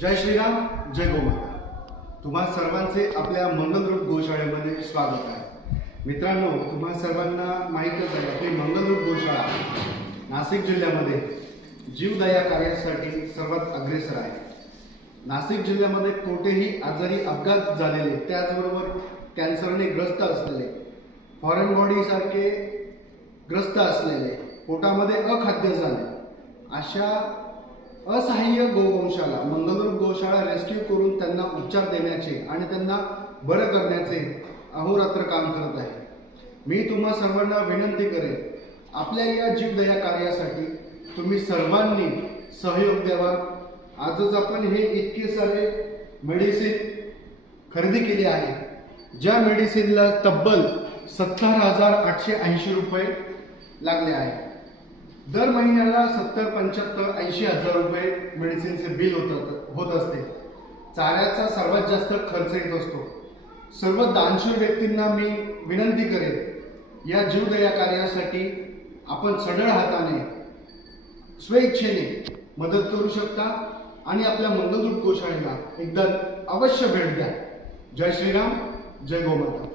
जय श्रीराम, जय गोमाता। तुम्हा सर्वांचे आपल्या मंगलरूप गोशाळेमध्ये स्वागत आहे। मित्रांनो, तुम्हा सर्वांना माहीतच आहे आपली मंगलरूप गोशाळा नाशिक जिल्ह्यामध्ये जीवदया कार्यासाठी सर्वात अग्रेसर आहे। नाशिक जिल्ह्यामध्ये कोठेही आजारी अपघात झालेले, त्याचबरोबर कॅन्सरने ग्रस्त असलेले, फॉरेन बॉडीसारखे ग्रस्त असलेले, पोटामध्ये अखाद्य झाले, अशा असहाय्य गोवंशाला मंगलरूप गोशाळा रेस्क्यू करून त्यांना उपचार देण्याचे आणि त्यांना बरं करण्याचे अहोरात्र काम करत आहे। मी तुम्हा सर्वांना विनंती करेन, आपल्या या जीवदया कार्यासाठी तुम्ही सर्वांनी सहयोग द्यावा। आजच आपण हे इतके सारे मेडिसिन खरेदी केली आहे, ज्या मेडिसिनला तब्बल 70,880 रुपये लागले आहे। दर महिन्याला 70, 75, 80 हजार रुपये मेडिसिनचे बिल होत असते। चाऱ्याचा सर्वात जास्त खर्च येत असतो। सर्व दानशूर व्यक्तींना मी विनंती करेन, या जीवदया कार्यासाठी आपण सढळ हाताने स्वेच्छेने मदत करू शकता आणि आपल्या मंगलरूप गोशाळेला एकदा अवश्य भेट द्या। जय श्रीराम, जय गोमाता।